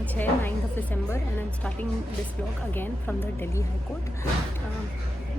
आज है 9th December and I'm starting this vlog again from the Delhi High Court.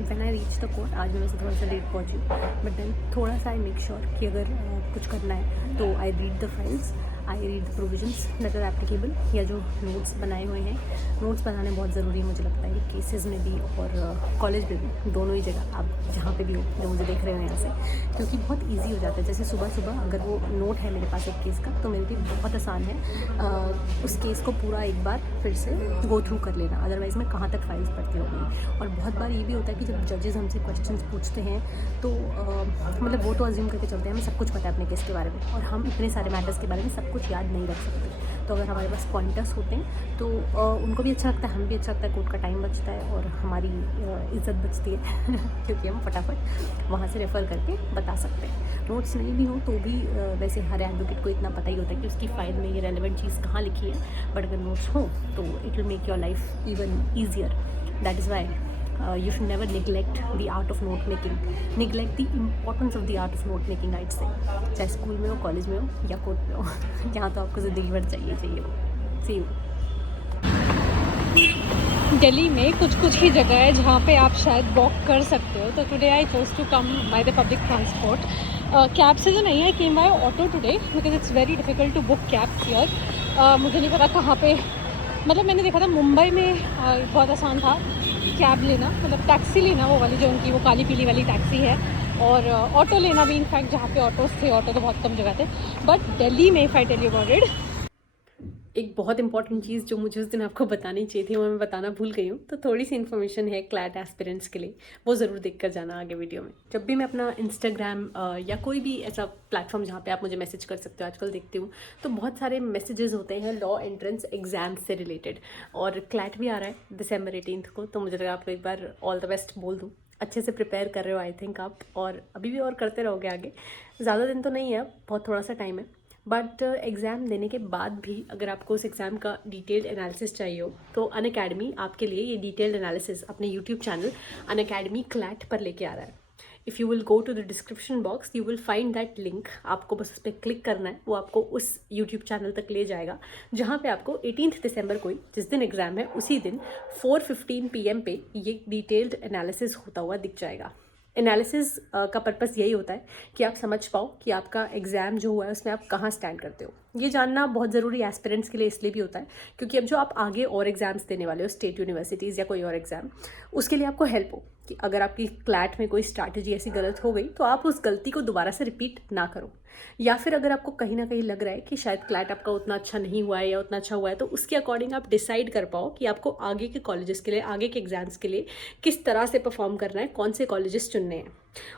When I reach the court, आज मैं वैसे थोड़ा सा लेट पहुँची, बट देन थोड़ा सा आई मेक श्योर कि अगर कुछ करना है तो I read the files, I read the provisions that are applicable, या जो नोट्स बनाए हुए हैं. नोट्स बनाने बहुत ज़रूरी है मुझे लगता है, केसेस में भी और कॉलेज में भी, दोनों ही जगह आप जहाँ पे भी हो जो मुझे देख रहे हो यहाँ से, क्योंकि बहुत इजी हो जाता है. जैसे सुबह सुबह अगर वो नोट है मेरे पास एक केस का, तो मेरे लिए बहुत आसान है उस केस को पूरा एक बार फिर से गो थ्रू कर लेना. अदरवाइज़ मैं कहाँ तक फाइल्स पढ़ती होंगी. और बहुत बार ये भी होता है कि जब जजेस हमसे क्वेश्चंस पूछते हैं तो मतलब वो तो अज्यूम करके चलते हैं हमें सब कुछ पता है अपने केस के बारे में, और हम इतने सारे मैटर्स के बारे में सब कुछ याद नहीं रख सकते. तो अगर हमारे पास पॉइंटर्स होते हैं तो उनको भी अच्छा लगता है, हमें भी अच्छा लगता है, कोर्ट का टाइम बचता है और हमारी इज्जत बचती है क्योंकि हम फटाफट वहाँ से रेफ़र करके बता सकते हैं. नोट्स नहीं भी हो तो भी वैसे हर एडवोकेट को इतना पता ही होता है कि उसकी फ़ाइल में ये रेलेवेंट चीज़ कहाँ लिखी है, बट अगर नोट्स हो तो it will make your life even easier. That is why you should never neglect the art of note making, neglect the importance of the art of note making, I'd say. चाहे school में हो, college में हो या court में हो यहाँ तो आपको ज़िंदगी भर चाहिए वो. सी यू. दिल्ली में कुछ ही जगह है जहाँ पे आप शायद वॉक कर सकते हो. तो today I chose to come by the public transport. Cab से तो नहीं, I came by auto today because it's very difficult to book cab here. मुझे नहीं पता कहाँ पे, मतलब मैंने देखा था मुंबई में बहुत आसान था कैब लेना, मतलब टैक्सी लेना, वो वाली जो उनकी वो काली पीली वाली टैक्सी है, और ऑटो लेना भी. इनफैक्ट जहाँ पे ऑटोज़ थे, ऑटो तो बहुत कम जगह थे. बट दिल्ली में if I tell you about it, एक बहुत इंपॉर्टेंट चीज़ जो मुझे उस दिन आपको बतानी चाहिए थी वो मैं बताना भूल गई हूँ. तो थोड़ी सी इन्फॉर्मेशन है क्लैट एस्पिरेंट्स के लिए, वो ज़रूर देख कर जाना आगे वीडियो में. जब भी मैं अपना इंस्टाग्राम या कोई भी ऐसा प्लेटफॉर्म जहाँ पे आप मुझे मैसेज कर सकते हो आजकल देखती हूँ, तो बहुत सारे मैसेजेस होते हैं लॉ एंट्रेंस एग्जाम से रिलेटेड. और क्लैट भी आ रहा है December 18 को, तो मुझे लगा आपको एक बार ऑल द बेस्ट बोल दूँ. अच्छे से प्रिपेयर कर रहे हो आई थिंक आप, और अभी भी और करते रहोगे आगे. ज़्यादा दिन तो नहीं है, बहुत थोड़ा सा टाइम है. बट एग्ज़ाम देने के बाद भी अगर आपको उस एग्ज़ाम का डिटेल्ड एनालिसिस चाहिए हो तो अनअकैडमी आपके लिए ये डिटेल्ड एनालिसिस अपने यूट्यूब चैनल अनअकैडमी क्लैट पर लेके आ रहा है. If you will go to the description box you will find that link. आपको बस उस पर क्लिक करना है, वो आपको उस यूट्यूब चैनल तक ले जाएगा जहाँ पे आपको 18 दिसंबर को ही, जिस दिन एग्ज़ाम है उसी दिन 4:15 PM पे ये डिटेल्ड एनालिसिस होता हुआ दिख जाएगा. एनालिसिस का पर्पस यही होता है कि आप समझ पाओ कि आपका एग्ज़ाम जो हुआ है उसमें आप कहाँ स्टैंड करते हो. ये जानना बहुत ज़रूरी एस्पिरेंट्स के लिए इसलिए भी होता है क्योंकि अब जो आप आगे और एग्ज़ाम्स देने वाले हो, स्टेट यूनिवर्सिटीज़ या कोई और एग्ज़ाम, उसके लिए आपको हेल्प हो कि अगर आपकी क्लैट में कोई स्ट्रैटेजी ऐसी गलत हो गई तो आप उस गलती को दोबारा से रिपीट ना करो. या फिर अगर आपको कहीं ना कहीं लग रहा है कि शायद क्लैट आपका उतना अच्छा नहीं हुआ है या उतना अच्छा हुआ है, तो उसके अकॉर्डिंग आप डिसाइड कर पाओ कि आपको आगे के कॉलेजेस के लिए, आगे के एग्ज़ाम्स के लिए किस तरह से परफॉर्म करना है, कौन से कॉलेजेस चुनने हैं.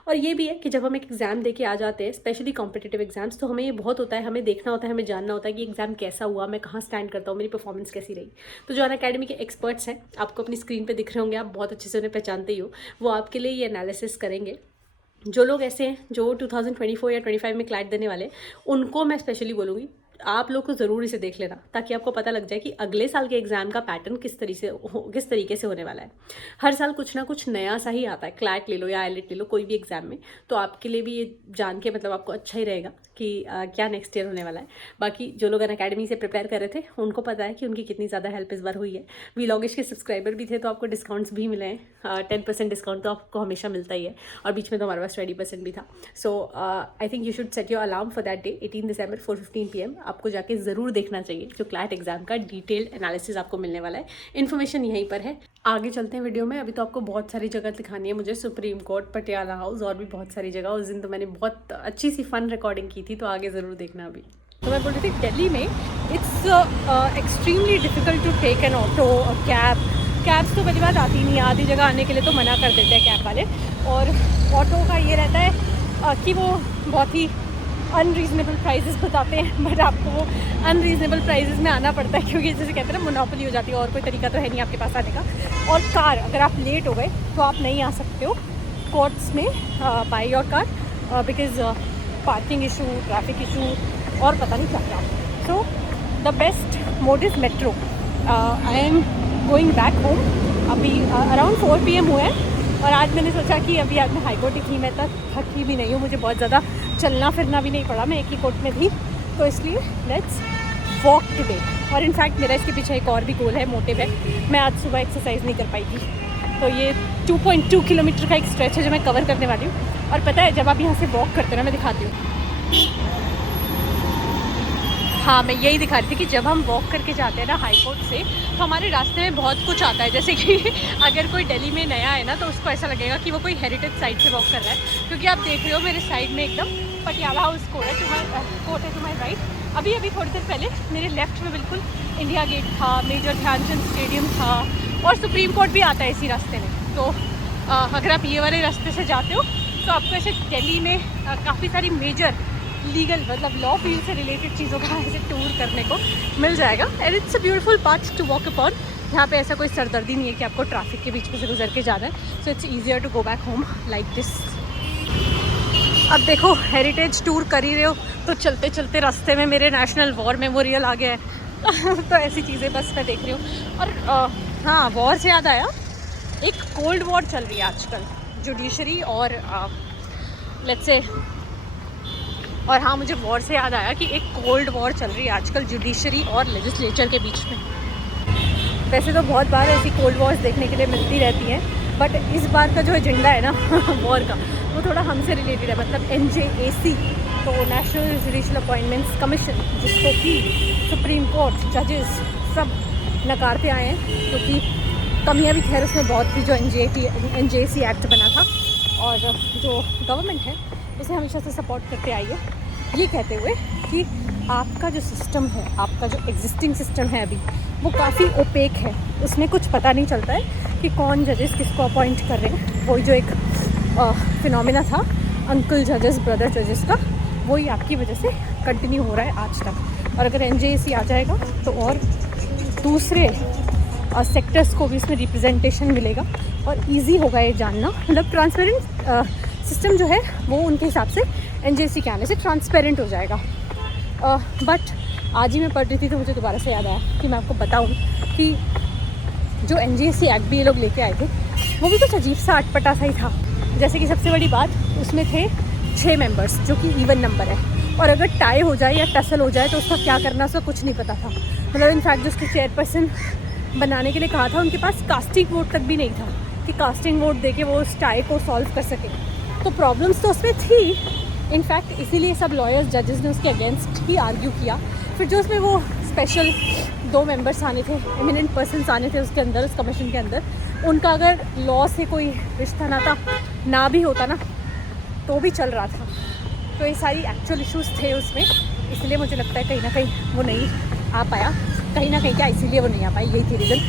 और ये भी है कि जब हम एक एग्ज़ाम दे के आ जाते हैं, स्पेशली कॉम्पिटिटिव एग्जाम्स, तो हमें ये बहुत होता है, हमें देखना होता है, हमें जानना होता है कि एग्ज़ाम कैसा हुआ, मैं कहाँ स्टैंड करता हूँ, मेरी परफॉर्मेंस कैसी रही. तो जो अनअकैडमी के एक्सपर्ट्स हैं, आपको अपनी स्क्रीन पे दिख रहे होंगे, आप बहुत अच्छे से उन्हें पहचानते ही हो, वो आपके लिए ये एनालिसिस करेंगे. जो लोग ऐसे हैं जो 2024 या 25 में क्लैट देने वाले, उनको मैं स्पेशली बोलूँगी आप लोग को ज़रूर इसे देख लेना, ताकि आपको पता लग जाए कि अगले साल के एग्ज़ाम का पैटर्न किस तरीके से होने वाला है. हर साल कुछ ना कुछ नया सा ही आता है. क्लैट ले लो या आईलेट ले लो, कोई भी एग्ज़ाम में, तो आपके लिए भी ये जान के मतलब आपको अच्छा ही रहेगा कि क्या नेक्स्ट ईयर होने वाला है. बाकी जो लोग अनअकैडमी से प्रिपेयर कर रहे थे उनको पता है कि उनकी कितनी ज़्यादा हेल्प इस बार हुई है. वीलॉगिश के सब्सक्राइबर भी थे तो आपको डिस्काउंट्स भी मिले हैं. 10% डिस्काउंट तो आपको हमेशा मिलता ही है, और बीच में तो हमारे पास 20% भी था. So I think you should set your alarm for that day 18 December 4:15 PM. आपको जाके ज़रूर देखना चाहिए जो क्लैट एग्जाम का डिटेल्ड एनालिसिस आपको मिलने वाला है. इन्फॉर्मेशन यहीं पर है. आगे चलते हैं वीडियो में. अभी तो आपको बहुत सारी जगह दिखानी है मुझे, सुप्रीम कोर्ट, पटियाला हाउस और भी बहुत सारी जगह. उस दिन तो मैंने बहुत अच्छी सी फन रिकॉर्डिंग की थी, तो आगे ज़रूर देखना. अभी तो मैं बोल रही थी दिल्ली में it's extremely difficult to take an auto, cabs तो पहली बात आती नहीं है. आधी जगह आने के लिए तो मना कर देते हैं कैब वाले. और ऑटो का ये रहता है कि वो बहुत ही अनरीज़नेबल प्राइजेस बताते हैं, बट आपको वो अनरीज़नेबल प्राइजेस में आना पड़ता है क्योंकि जैसे कहते हैं ना, मोनोपोली हो जाती है और कोई तरीका तो है नहीं आपके पास आने का. और कार, अगर आप लेट हो गए तो आप नहीं आ सकते हो कोर्ट्स में by your car, because parking issue, traffic issue और पता नहीं क्या क्या. So the best mode is metro. I am going back home. अभी अराउंड 4 PM हुआ है, और आज मैंने सोचा कि अभी आज मैं हाई कोर्ट ही थी, मैं तक थकी भी नहीं हूँ, मुझे बहुत ज़्यादा चलना फिरना भी नहीं पड़ा, मैं एक ही कोर्ट में थी, तो इसलिए लेट्स वॉक टुडे। और इनफैक्ट मेरा इसके पीछे एक और भी गोल है, मोटिव है। मैं आज सुबह एक्सरसाइज नहीं कर पाई थी, तो ये 2.2 किलोमीटर का एक स्ट्रेच है जो मैं कवर करने वाली हूँ। और पता है जब आप यहाँ से वॉक करते हो ना, मैं दिखाती हूँ, हाँ मैं यही दिखा रही थी कि जब हम वॉक करके जाते हैं ना हाई कोर्ट से, तो हमारे रास्ते में बहुत कुछ आता है। जैसे कि अगर कोई दिल्ली में नया है ना, तो उसको ऐसा लगेगा कि वो कोई हेरिटेज साइट से वॉक कर रहा है, क्योंकि आप देख रहे हो मेरे साइड में एकदम पटियाला हाउस कोर्ट है टू माई राइट। अभी थोड़ी देर पहले मेरे लेफ्ट में बिल्कुल इंडिया गेट था, मेजर ध्यानचंद स्टेडियम था, और सुप्रीम कोर्ट भी आता है इसी रास्ते में। तो अगर आप ये वाले रास्ते से जाते हो तो आपको ऐसे दिल्ली में काफ़ी सारी मेजर लीगल मतलब लॉ फील्ड से रिलेटेड चीज़ों का ऐसे टूर करने को मिल जाएगा। And it's a beautiful path to walk upon. यहाँ पे ऐसा कोई सरदर्दी नहीं है कि आपको ट्रैफिक के बीच में से गुजर के जाना है। So it's easier to go back home like this. अब देखो हेरिटेज टूर कर ही रहे हो तो चलते चलते रास्ते में मेरे नेशनल वॉर मेमोरियल आ गया है तो ऐसी चीज़ें बस मैं देख रही हूँ। और हाँ, वॉर से याद आया, एक कोल्ड वॉर चल रही है आजकल जुडिशरी और लेट्स से, और हाँ मुझे वॉर से याद आया कि एक कोल्ड वॉर चल रही है आजकल जुडिशरी और लेजिस्लेचर के बीच में। वैसे तो बहुत बार ऐसी कोल्ड वॉर्स देखने के लिए मिलती रहती हैं, बट इस बार का जो एजेंडा है ना वॉर का, वो थोड़ा हमसे रिलेटेड है। मतलब NJAC, तो नेशनल जुडिशल अपॉइंटमेंट्स कमीशन, जिसको कि सुप्रीम कोर्ट जजेस सब नकारते आए हैं, क्योंकि कमियाँ भी खैर उसमें बहुत थी जो NJAC एक्ट बना था। और जो गवर्नमेंट है उसे हमेशा से सपोर्ट करते आई है, ये कहते हुए कि आपका जो सिस्टम है, आपका जो एग्जिस्टिंग सिस्टम है अभी, वो काफ़ी ओपेक है। उसमें कुछ पता नहीं चलता है कि कौन जजेस किसको अपॉइंट कर रहे हैं। वही जो एक फिनोमिना था अंकल जजेस ब्रदर जजेस का, वही आपकी वजह से कंटिन्यू हो रहा है आज तक। और अगर NJAC आ जाएगा तो और दूसरे सेक्टर्स को भी इसमें रिप्रेजेंटेशन मिलेगा और इजी होगा ये जानना। मतलब ट्रांसपेरेंट सिस्टम जो है वो उनके हिसाब से NJAC के आने से ट्रांसपेरेंट हो जाएगा। बट आज ही मैं पढ़ रही थी तो मुझे दोबारा से याद आया कि मैं आपको बताऊं कि जो NJAC एक्ट भी ये लोग लेके आए थे, वो भी कुछ अजीब सा अटपटा सा ही था। जैसे कि सबसे बड़ी बात, उसमें थे 6 मेंबर्स जो कि इवन नंबर है, और अगर टाई हो जाए या टसल हो जाए तो उसका क्या करना, उसका कुछ नहीं पता था। मतलब इनफैक्ट जो उसके चेयरपर्सन बनाने के लिए कहा था, उनके पास कास्टिंग वोट तक भी नहीं था कि कास्टिंग वोट दे के वो उस टाई को सॉल्व कर सके। तो प्रॉब्लम्स तो उसमें थी इनफैक्ट, इसीलिए सब लॉयर्स जजेस ने उसके अगेंस्ट ही आर्ग्यू किया। फिर जो उसमें वो स्पेशल 2 मेंबर्स आने थे, एमिनेंट पर्सन्स आने थे उसके अंदर, उस कमीशन के अंदर, उनका अगर लॉ से कोई रिश्ता नाता ना भी होता ना तो भी चल रहा था। तो ये सारी एक्चुअल इश्यूज़ थे उसमें, इसलिए मुझे लगता है कहीं ना कहीं वो नहीं आ पाया। कहीं ना कहीं क्या, इसीलिए वो नहीं आ पाई, यही थी रीज़न।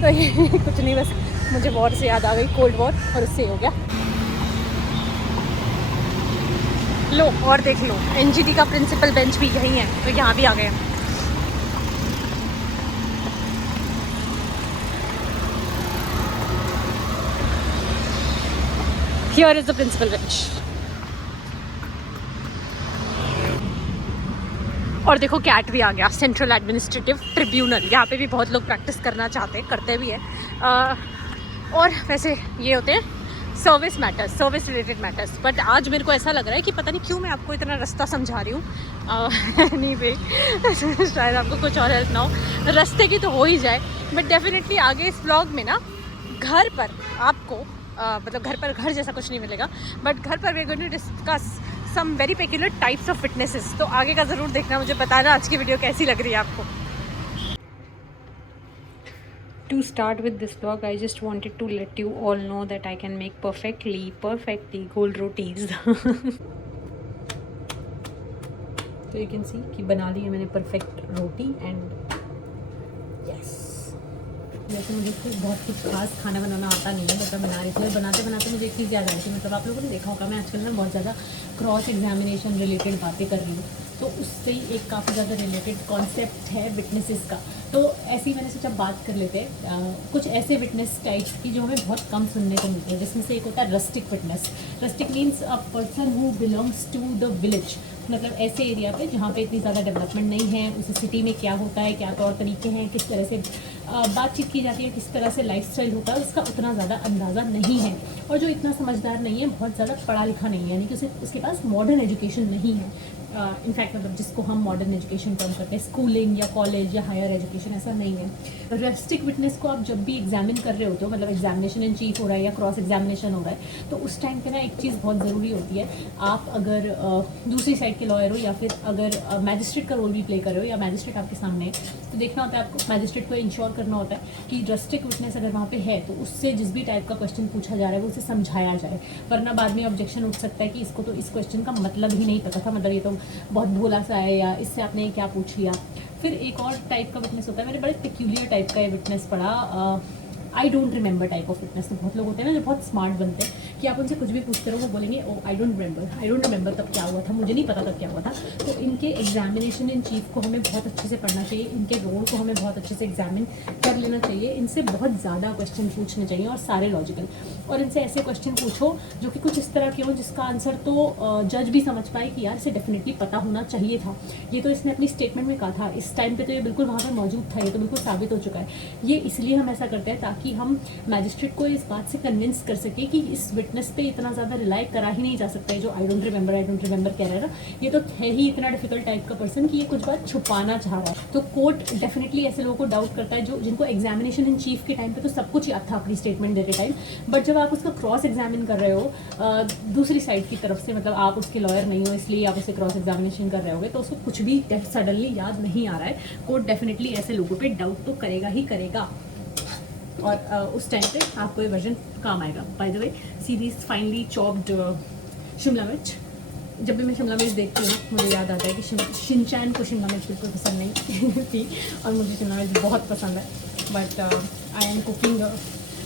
तो ये कुछ नहीं, बस मुझे वॉर से याद आ गई, कोल्ड वॉर, और उससे हो गया। लो और देख लो, NGT का प्रिंसिपल बेंच भी यहीं है, तो यहाँ भी आ गए। Here is the principal bench. और देखो कैट भी आ गया, सेंट्रल एडमिनिस्ट्रेटिव ट्रिब्यूनल। यहाँ पे भी बहुत लोग प्रैक्टिस करना चाहते हैं, करते भी हैं। और वैसे ये होते हैं service matters, service related matters. But आज मेरे को ऐसा लग रहा है कि पता नहीं क्यों मैं आपको इतना रास्ता समझा रही हूँ। नहीं भाई शायद आपको कुछ और हेल्प ना हो, रास्ते की तो हो ही जाए। बट डेफिनेटली आगे इस ब्लॉग में ना घर पर आपको मतलब घर जैसा कुछ नहीं मिलेगा, बट घर पर we are going to discuss some very peculiar types of fitnesses. तो आगे का ज़रूर देखना, मुझे बताना आज की वीडियो कैसी लग रही है आपको। To start with this vlog, I just wanted to let you all know that I can make perfectly gold rotis. तो you can see कि बना ली है मैंने परफेक्ट रोटी। एंड यस, वैसे मुझे तो बहुत कुछ खास खाना बनाना आता नहीं है, मतलब बना रही थी, और बनाते बनाते मुझे एक चीज़ याद आ रही थी। मतलब आप लोगों ने देखा होगा, मैं आजकल ना बहुत ज़्यादा क्रॉस एग्जामिनेशन रिलेटेड बातें कर रही हूँ, तो उससे ही एक काफ़ी ज़्यादा रिलेटेड कॉन्सेप्ट है विटनेसेस का। तो ऐसे ही मैंने सोचा बात कर लेते हैं कुछ ऐसे विटनेस टाइप्स की जो हमें बहुत कम सुनने को मिलते हैं, जिसमें से एक होता है rustic witness. Rustic means a person who belongs to the village, मतलब ऐसे एरिया पे जहाँ पे इतनी ज़्यादा डेवलपमेंट नहीं है, उस सिटी में क्या होता है, क्या तौर तरीके हैं, किस तरह से बातचीत की जाती है, किस तरह से लाइफस्टाइल होता है, उसका उतना ज़्यादा अंदाज़ा नहीं है। और जो इतना समझदार नहीं है, बहुत ज़्यादा पढ़ा लिखा नहीं है, यानी कि उसके पास मॉडर्न एजुकेशन नहीं है, इनफैक्ट मतलब जिसको हम मॉडर्न एजुकेशन टर्म करते हैं, स्कूलिंग या कॉलेज या हायर एजुकेशन, ऐसा नहीं है। रेस्ट्रिक्ट विटनेस को आप जब भी एग्जामिन कर रहे होते हो, मतलब एग्जामिनेशन इन चीफ हो रहा है या क्रॉस एग्जामिनेशन हो रहा है, तो उस टाइम पे ना एक चीज़ बहुत ज़रूरी होती है। आप अगर दूसरी साइड के लॉयर हो या फिर अगर मैजिस्ट्रेट का रोल भी प्ले कर रहे हो या मैजिस्ट्रेट आपके सामने है, तो देखना होता है आपको, मैजिस्ट्रेट को इंश्योर करना होता है कि रेस्ट्रिक्ट विटनेस अगर वहाँ पे है तो उससे जिस भी टाइप का क्वेश्चन पूछा जा रहा है वो उसे समझाया जाए, वरना बाद में ऑब्जेक्शन उठ सकता है कि इसको तो इस क्वेश्चन का मतलब ही नहीं पता था, मतलब ये तो बहुत भोला सा है या इससे आपने क्या पूछ लिया। फिर एक और टाइप का विटनेस होता है, मैंने बड़े पेक्यूलियर टाइप का ये विटनेस पढ़ा, I don't remember type of witness. तो बहुत लोग होते हैं ना जो बहुत स्मार्ट बनते हैं कि आप उनसे कुछ भी पूछते रहो वो बोलेंगे ओ आई डोंट रिमेंबर तब क्या हुआ था, मुझे नहीं पता तब क्या हुआ था। तो इनके एग्जामिनेशन इन चीफ को हमें बहुत अच्छे से पढ़ना चाहिए, इनके रोल को हमें बहुत अच्छे से एग्जामिन कर लेना चाहिए, इनसे बहुत ज़्यादा क्वेश्चन पूछने चाहिए और सारे लॉजिकल, और इनसे ऐसे क्वेश्चन पूछो जो कि कुछ इस तरह के हों जिसका आंसर तो जज भी समझ पाए कि यार इसे डेफिनेटली पता होना चाहिए था, ये तो इसने अपनी स्टेटमेंट में कहा था, इस टाइम पे तो ये बिल्कुल वहाँ पे मौजूद था, ये तो बिल्कुल साबित हो चुका है। ये इसलिए हम ऐसा करते हैं ताकि हम मैजिस्ट्रेट को इस बात से कन्विंस कर सके कि इस विटनेस पे इतना ज़्यादा रिलाई करा ही नहीं जा सकता है जो आई डोंट रिमेंबर कह रहा है ना, ये तो है ही इतना डिफिकल्ट टाइप का पर्सन कि ये कुछ बात छुपाना चाह रहा है। तो कोर्ट डेफिनेटली ऐसे लोगों को डाउट करता है जो जिनको एग्जामिनेशन इन चीफ के टाइम पे तो सब कुछ याद था अपनी स्टेटमेंट देते टाइम, बट जब आप उसका क्रॉस एग्जामिन कर रहे हो दूसरी साइड की तरफ से, मतलब आप उसके लॉयर नहीं हो इसलिए आप उसे क्रॉस एग्जामिनेशन कर रहे होगे, तो उसको कुछ भी सडनली याद नहीं आ रहा है, कोर्ट डेफिनेटली ऐसे लोगों पे डाउट तो करेगा ही करेगा, और उस टाइम पे आपको ये वर्जन काम आएगा। By the way, see these finally chopped Shimla मिर्च। जब भी मैं शिमला मिर्च देखती हूँ मुझे याद आता है कि शिनचैन को शिमला मिर्च बिल्कुल पसंद नहीं थी और मुझे शिमला मिर्च बहुत पसंद है, but I am cooking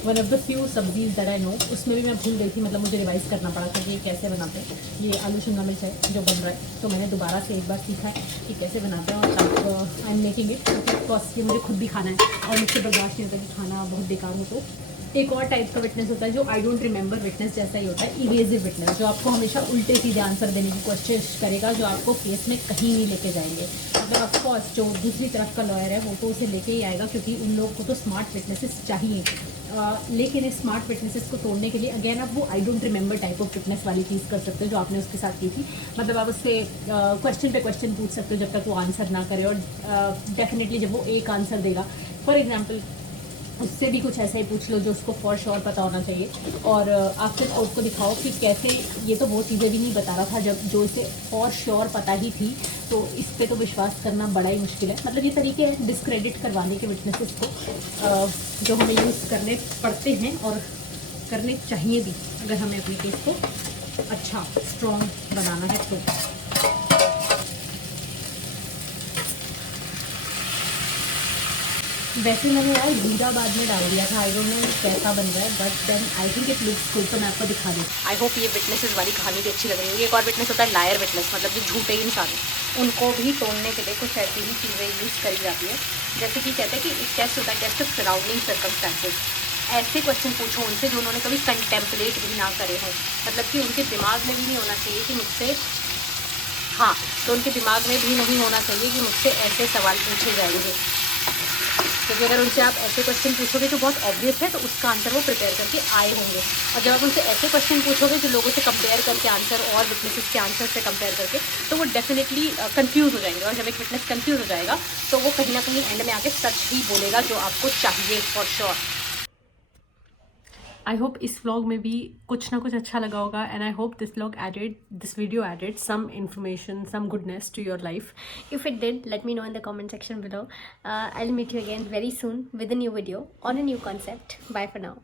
one of the few सब्जीज दैट आई नो। उसमें भी मैं भूल गई थी, मतलब मुझे रिवाइज़ करना पड़ा था कि ये कैसे बनाते हैं। ये आलू शिमला मिर्च है जो बन रहा है, तो मैंने दोबारा से एक बार सीखा है कि कैसे बनाते हैं, और तब I am making it, because ये मुझे खुद भी खाना है और मुझसे बर्दाश्त नहीं होता कि खाना बहुत बेकार हो। तो एक और टाइप का विटनेस होता है जो आई डोंट रिमेंबर विटनेस जैसा ही होता है, इवेजिव विटनेस, जो आपको हमेशा उल्टे सीधे आंसर देने की कोशिश करेगा, जो आपको केस में कहीं नहीं लेके जाएंगे। मतलब ऑफकोर्स जो दूसरी तरफ का लॉयर है वो तो उसे लेके ही आएगा, क्योंकि उन लोगों को तो स्मार्ट विटनेसेस चाहिए, लेकिन इस स्मार्ट विटनेसेस को तोड़ने के लिए अगेन आप वो I don't remember type of witness वाली चीज़ कर सकते हो जो आपने उसके साथ की थी। मतलब आप उससे क्वेश्चन पे क्वेश्चन पूछ सकते हो जब तक वो आंसर ना करे, और डेफिनेटली जब वो एक आंसर देगा, फॉर एग्जाम्पल उससे भी कुछ ऐसा ही पूछ लो जो उसको फॉर श्योर पता होना चाहिए, और आप फिर कोर्ट को दिखाओ कि कैसे ये तो वो चीज़ें भी नहीं बता रहा था जब जो इसे फॉर श्योर पता ही थी, तो इस पे तो विश्वास करना बड़ा ही मुश्किल है। मतलब ये तरीके हैं डिस्क्रेडिट करवाने के विटनेसेस को, जो हमें यूज़ करने पड़ते हैं और करने चाहिए भी अगर हमें अपने केस को अच्छा स्ट्रॉन्ग बनाना है तो। वैसे मैंने यार जीरा बाद में डाल दिया था, आई डोंट नो कैसा बन रहा है, but then I think it looks good, तो मैं आपको दिखा दूँ। आई होप ये विटनेसेस वाली कहानी भी अच्छी लग रही है। एक और विटनेस होता है लायर विटनेस, मतलब जो झूठे इंसान, उनको भी तोड़ने के लिए कुछ ऐसी ही चीज़ें यूज़ करी जाती है, जैसे कि कहते हैं कि एक टेस्ट होता है, टेस्ट ऑफ सराउंडिंग सर्कमस्टेंसेस। ऐसे क्वेश्चन पूछो उनसे जो उन्होंने कभी कंटेम्पलेट भी ना करे हों, मतलब कि उनके दिमाग में भी नहीं होना चाहिए कि मुझसे, हाँ, तो उनके दिमाग में भी नहीं होना चाहिए कि मुझसे ऐसे सवाल पूछे जाएंगे, क्योंकि अगर उनसे आप ऐसे क्वेश्चन पूछोगे जो बहुत ऑब्वियस है तो उसका आंसर वो प्रिपेयर करके आए होंगे, और जब आप उनसे ऐसे क्वेश्चन पूछोगे जो लोगों से कंपेयर करके आंसर और विटनेसेस के आंसर से कंपेयर करके, तो वो डेफिनेटली कंफ्यूज हो जाएंगे, और जब एक विटनेस कंफ्यूज हो जाएगा तो वो कहीं ना कहीं एंड में आके सच ही बोलेगा जो आपको चाहिए फॉर श्योर। आई होप इस व्लॉग में भी कुछ ना कुछ अच्छा लगा होगा, and I hope this video added some information, some goodness to your life. If it did, let me know in the comment section below. I'll meet you again very soon with a new video on a new concept. Bye for now.